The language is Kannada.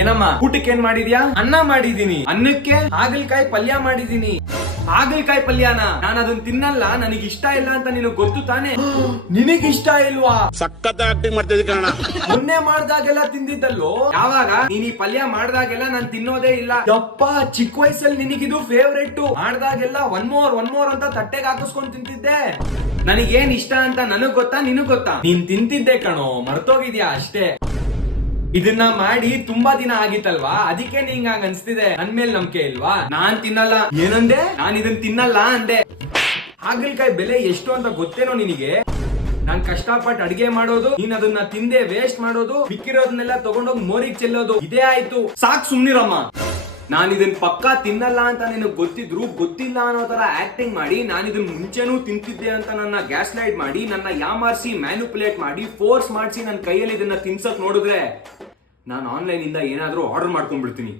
ಏನಮ್ಮ ಊಟಕ್ಕೆ ಏನ್ ಮಾಡಿದ್ಯಾ? ಅನ್ನ ಮಾಡಿದೀನಿ. ಅನ್ನಕ್ಕೆ ಹಾಗಲಕಾಯಿ ಪಲ್ಯ ಮಾಡಿದೀನಿ. ಹಾಗಲಕಾಯಿ ಪಲ್ಯನ ನಾನು ಅದನ್ನ ತಿನ್ನಲ್ಲ, ನನಗೆ ಇಷ್ಟ ಇಲ್ಲ ಅಂತ ನಿನಗೆ ಗೊತ್ತು ತಾನೆ? ನಿನಗ್ ಇಷ್ಟ ಇಲ್ವಾ? ಸಖತ್ ಆಕ್ಟಿಂಗ್ ಮಾಡ್ತಿದ್ದಿ ಕಣ. ಮೊನ್ನೆ ಮಾಡ್ದಾಗೆಲ್ಲ ತಿಂದಿದ್ದಲ್ಲೋ. ಯಾವಾಗ ನೀನ್ ಈ ಪಲ್ಯ ಮಾಡ್ದಾಗೆಲ್ಲ ನಾನು ತಿನ್ನೋದೇ ಇಲ್ಲ. ಯಪ್ಪ, ಚಿಕ್ಕ ವಯಸ್ಸಲ್ಲಿ ನಿನಗಿದು ಫೇವ್ರೇಟ್. ಮಾಡ್ದಾಗೆಲ್ಲ ಒನ್ ಮೋರ್ ಅಂತ ತಟ್ಟೆಗೆ ಹಾಕಿಸ್ಕೊಂಡ್ ತಿಂತಿದ್ದೆ. ನನಗೇನ್ ಇಷ್ಟ ಅಂತ ನನಗ್ ಗೊತ್ತಾ, ನಿನಗ್ ಗೊತ್ತಾ? ನೀನ್ ತಿಂತಿದ್ದೆ ಕಣೋ, ಮರ್ತೋಗಿದ್ಯಾ ಅಷ್ಟೇ. ಇದನ್ನ ಮಾಡಿ ತುಂಬಾ ದಿನ ಆಗಿತ್ತಲ್ವಾ, ಅದಕ್ಕೆ ನಿಂಗ ಹಂಗ ಅನ್ಸ್ತಿದೆ. ನನ್ ಮೇಲೆ ನಂಬಿಕೆ ಇಲ್ವಾ? ನಾನ್ ತಿನ್ನಲ್ಲ. ಏನಂದೆ? ನಾನ್ ಇದನ್ ತಿನ್ನಲ್ಲ ಅಂದೆ. ಹಾಗಲಕಾಯಿ ಬೆಲೆ ಎಷ್ಟು ಅಂತ ಗೊತ್ತೇನೋ ನಿನಗೆ? ನಾನ್ ಕಷ್ಟಪಟ್ಟು ಅಡಿಗೆ ಮಾಡೋದು, ನೀನ್ ಅದನ್ನ ತಿಂದೆ ವೇಸ್ಟ್ ಮಾಡೋದು, ಮಿಕ್ಕಿರೋದನ್ನೆಲ್ಲ ತಗೊಂಡೋಗಿ ಮೋರಿಗೆ ಚೆಲ್ಲೋದು, ಇದೇ ಆಯ್ತು. ಸಾಕ್, ಸುಮ್ನಿರಮ್ಮ. ನಾನ್ ಇದನ್ ಪಕ್ಕಾ ತಿನ್ನಲ್ಲ ಅಂತ ನಿನಗ್ ಗೊತ್ತಿದ್ರು ಗೊತ್ತಿಲ್ಲ ಅನ್ನೋ ತರ ಆಕ್ಟಿಂಗ್ ಮಾಡಿ, ನಾನು ಇದನ್ ಮುಂಚೆನೂ ತಿಂತಿದ್ದೆ ಅಂತ ನನ್ನ ಗ್ಯಾಸ್ ಲೈಟ್ ಮಾಡಿ, ನನ್ನ ಯಾಮಾರಿಸಿ ಮ್ಯಾನುಪುಲೇಟ್ ಮಾಡಿ, ಫೋರ್ಸ್ ಮಾಡಿಸಿ ನನ್ನ ಕೈಯಲ್ಲಿ ಇದನ್ನ ತಿನ್ಸಕ್ ನೋಡಿದ್ರೆ ನಾನು ಆನ್ಲೈನ್ ಇಂದ ಏನಾದ್ರೂ ಆರ್ಡರ್ ಮಾಡ್ಕೊಂಡ್ಬಿಡ್ತೀನಿ.